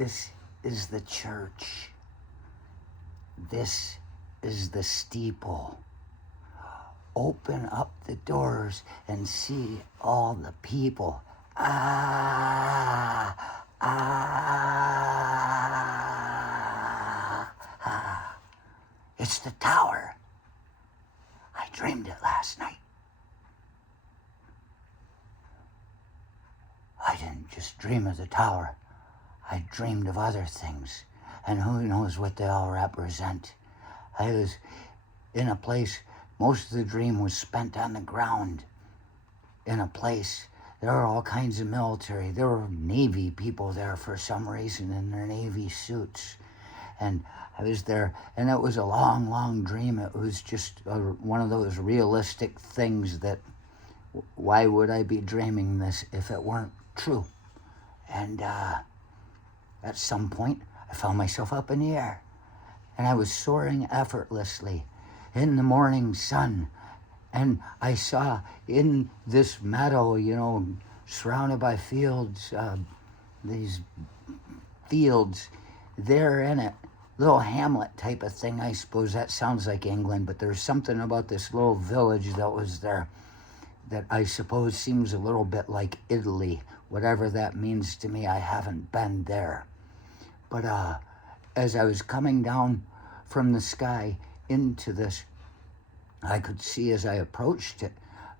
This is the church. This is the steeple. Open up the doors and see all the people. Ah, ah, ah. It's the tower. I dreamed it last night. I didn't just dream of the tower. I dreamed of other things, and who knows what they all represent. I was in a place, most of the dream was spent on the ground, in a place. There were all kinds of military. There were Navy people there for some reason in their Navy suits. And I was there, and it was a long, long dream. It was just one of those realistic things that, why would I be dreaming this if it weren't true? And at some point, I found myself up in the air, and I was soaring effortlessly in the morning sun. And I saw in this meadow, surrounded by fields, these fields, there in it, little hamlet type of thing, I suppose. That sounds like England, but there's something about this little village that was there that I suppose seems a little bit like Italy. Whatever that means to me, I haven't been there. But as I was coming down from the sky into this, I could see as I approached it,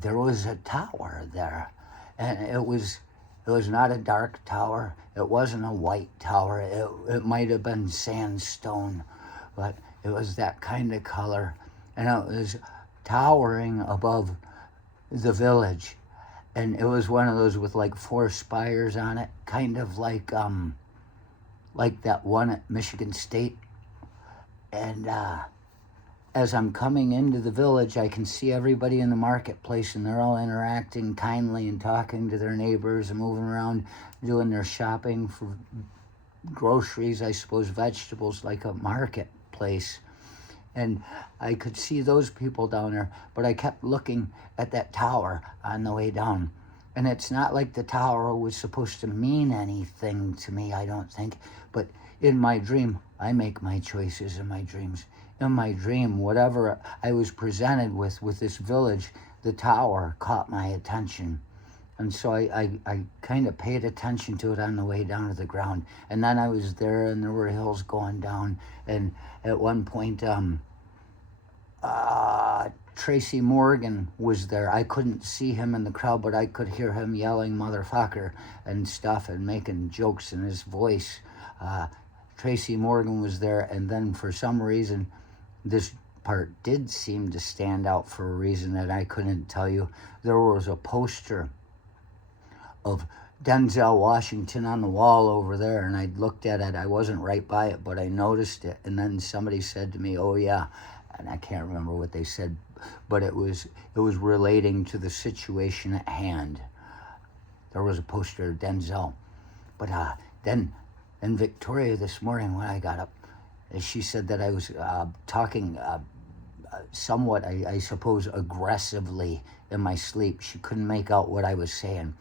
there was a tower there. And it was not a dark tower. It wasn't a white tower. It might have been sandstone, but it was that kind of color. And it was towering above the village. And it was one of those with like 4 spires on it, kind of like that one at Michigan State. And as I'm coming into the village, I can see everybody in the marketplace, and they're all interacting kindly and talking to their neighbors and moving around, doing their shopping for groceries, I suppose, vegetables, like a marketplace. And I could see those people down there, but I kept looking at that tower on the way down. And it's not like the tower was supposed to mean anything to me, I don't think. But in my dream, I make my choices in my dreams. In my dream, whatever I was presented with this village, the tower caught my attention. And so I kind of paid attention to it on the way down to the ground. And then I was there, and there were hills going down. And at one point, Tracy Morgan was there. I couldn't see him in the crowd, but I could hear him yelling motherfucker and stuff and making jokes in his voice. Tracy Morgan was there, and then for some reason, this part did seem to stand out for a reason that I couldn't tell you. There was a poster of Denzel Washington on the wall over there, and I looked at it. I wasn't right by it, but I noticed it. And then somebody said to me, "Oh yeah," and I can't remember what they said, but it was relating to the situation at hand. There was a poster of Denzel. But then Victoria this morning when I got up, she said that I was talking somewhat, I suppose, aggressively in my sleep. She couldn't make out what I was saying.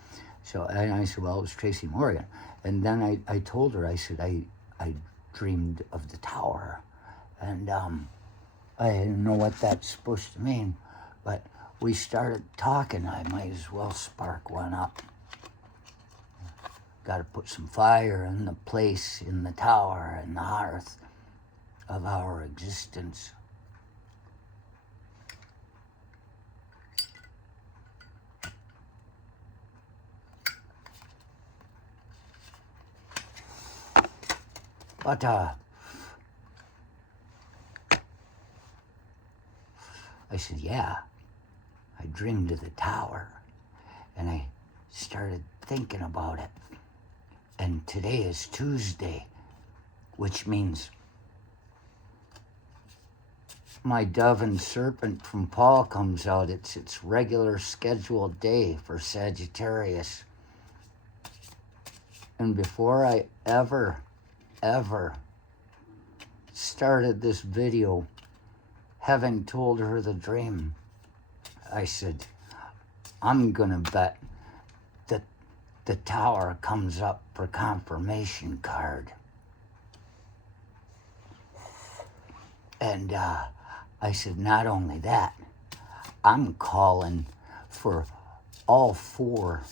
So and I said, well, it was Tracy Morgan. And then I told her, I said, I dreamed of the tower. And I didn't know what that's supposed to mean. But we started talking. I might as well spark one up. Got to put some fire in the place, in the tower, in the hearth of our existence. But I said, yeah, I dreamed of the tower, and I started thinking about it. And today is Tuesday, which means my dove and serpent from Paul comes out. It's its regular scheduled day for Sagittarius. And before I ever started this video, having told her the dream, I said, I'm gonna bet that the tower comes up for confirmation card. And I said, not only that, I'm calling for all 4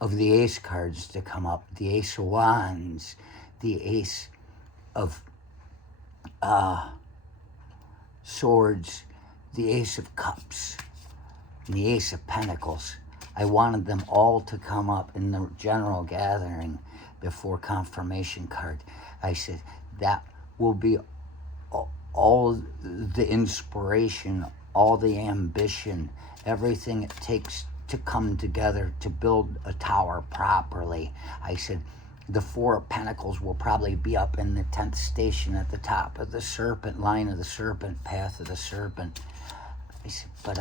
of the ace cards to come up. The ace of wands, the ace of swords, the ace of cups, and the ace of pentacles. I wanted them all to come up in the general gathering before confirmation card. I said, that will be all the inspiration, all the ambition, everything it takes to come together to build a tower properly. I said, the 4 of Pentacles will probably be up in the 10th station at the top of the serpent, line of the serpent, path of the serpent. I said, but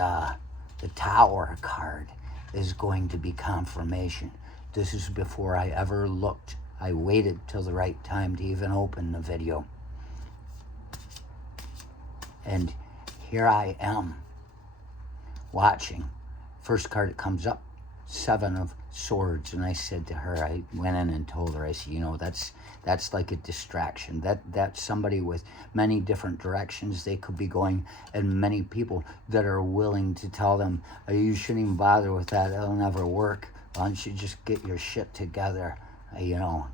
the Tower card is going to be confirmation. This is before I ever looked. I waited till the right time to even open the video. And here I am watching. First card that comes up, 7 of Swords. And I said to her, I went in and told her, I said, you know, that's like a distraction. That's somebody with many different directions they could be going, and many people that are willing to tell them, oh, you shouldn't even bother with that, it'll never work. Why don't you just get your shit together, you know,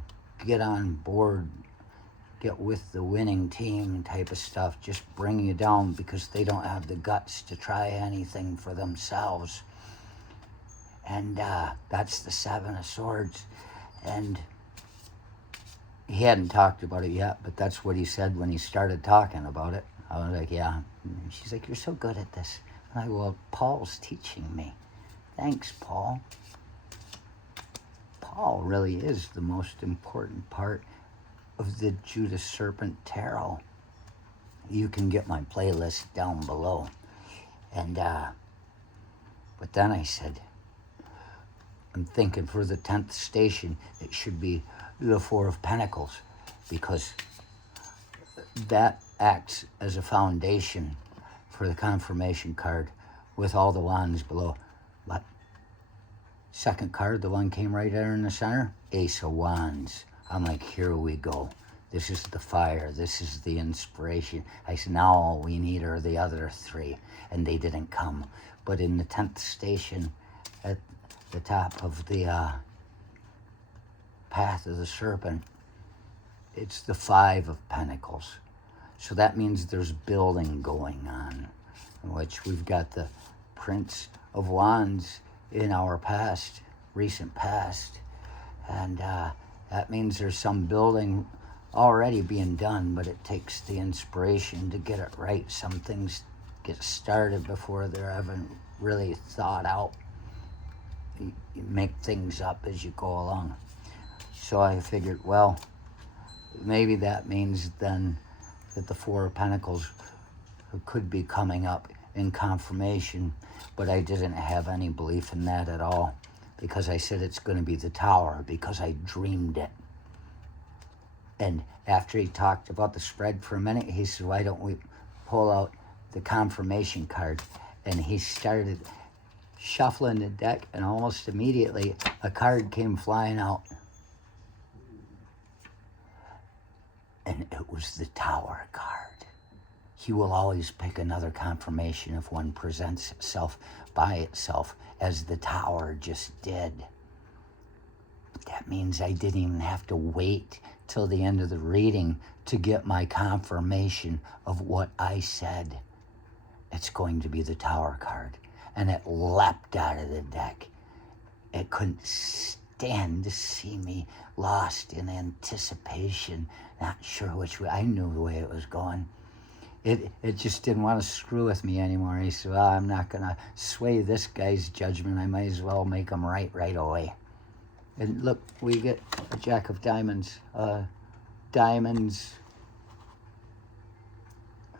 get on board, get with the winning team type of stuff, just bring you down because they don't have the guts to try anything for themselves. And that's the 7 of Swords. And he hadn't talked about it yet, but that's what he said when he started talking about it. I was like, yeah. And she's like, you're so good at this. And I go, well, Paul's teaching me. Thanks, Paul. Paul really is the most important part of the Judas Serpent Tarot. You can get my playlist down below. And, but then I said, I'm thinking for the 10th station, it should be the 4 of Pentacles, because that acts as a foundation for the confirmation card with all the wands below. But second card, the one came right there in the center, Ace of Wands. I'm like, here we go. This is the fire. This is the inspiration. I said, now all we need are the other 3, and they didn't come. But in the 10th station, at the top of the path of the serpent, it's the 5 of Pentacles. So that means there's building going on, in which we've got the Prince of Wands in our past, recent past, and that means there's some building already being done, but it takes the inspiration to get it right. Some things get started before they're even really thought out. You make things up as you go along. So I figured, well, maybe that means then that the 4 of Pentacles could be coming up in confirmation, but I didn't have any belief in that at all, because I said it's going to be the Tower, because I dreamed it. And after he talked about the spread for a minute, he said, why don't we pull out the confirmation card? And he started shuffling the deck, and almost immediately a card came flying out. And it was the Tower card. He will always pick another confirmation if one presents itself by itself, as the Tower just did. But that means I didn't even have to wait till the end of the reading to get my confirmation of what I said. It's going to be the Tower card. And it leapt out of the deck. It couldn't stand to see me lost in anticipation, not sure which way. I knew the way it was going. It just didn't want to screw with me anymore. He said, well, I'm not going to sway this guy's judgment. I might as well make him right away. And look, we get a Jack of Diamonds. Diamonds.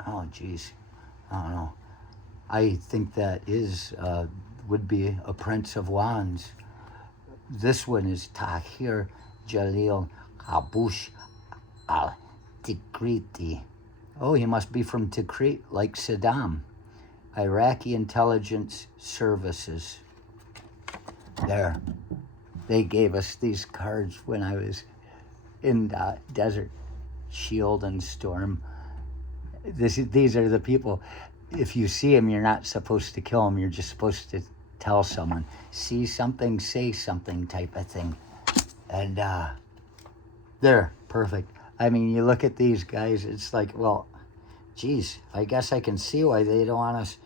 Oh, geez. I don't know. I think that is, would be a Prince of Wands. This one is Tahir Jalil Habush al-Tikriti. Oh, he must be from Tikrit, like Saddam. Iraqi Intelligence Services. There. They gave us these cards when I was in the Desert Shield and Storm. These are the people. If you see them, you're not supposed to kill them. You're just supposed to tell someone, see something, say something type of thing. And they're perfect. I mean, you look at these guys, it's like, well, geez, I guess I can see why they don't want us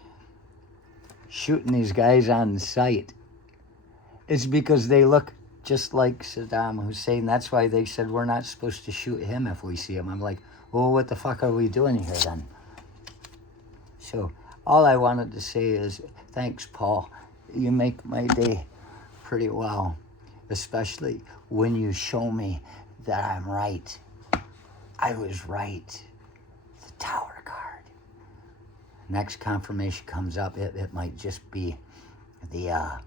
shooting these guys on sight. It's because they look just like Saddam Hussein. That's why they said we're not supposed to shoot him if we see him. I'm like, well, what the fuck are we doing here then? So all I wanted to say is thanks, Paul. You make my day pretty well, especially when you show me that I'm right. I was right. The Tower card. Next confirmation comes up. It might just be the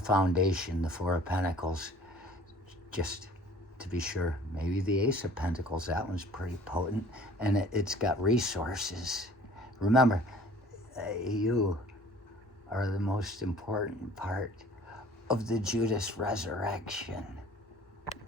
Foundation, the Four of Pentacles. Just to be sure, maybe the Ace of Pentacles. That one's pretty potent, and it's got resources. Remember, you are the most important part of the Judas resurrection.